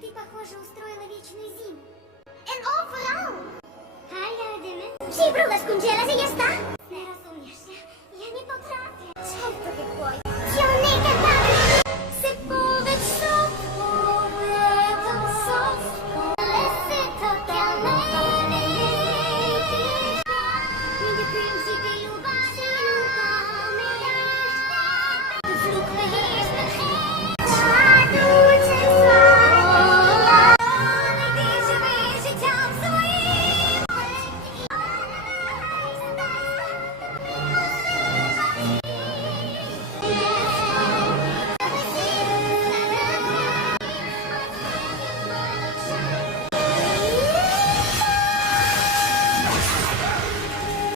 Ты, похоже, устроила вечную зиму. Oh, Frau! Hai, Ademe. Și brudă scungela se sta? Ne rozumiesz, ja nie potrafię. Certo che puoi. Io ne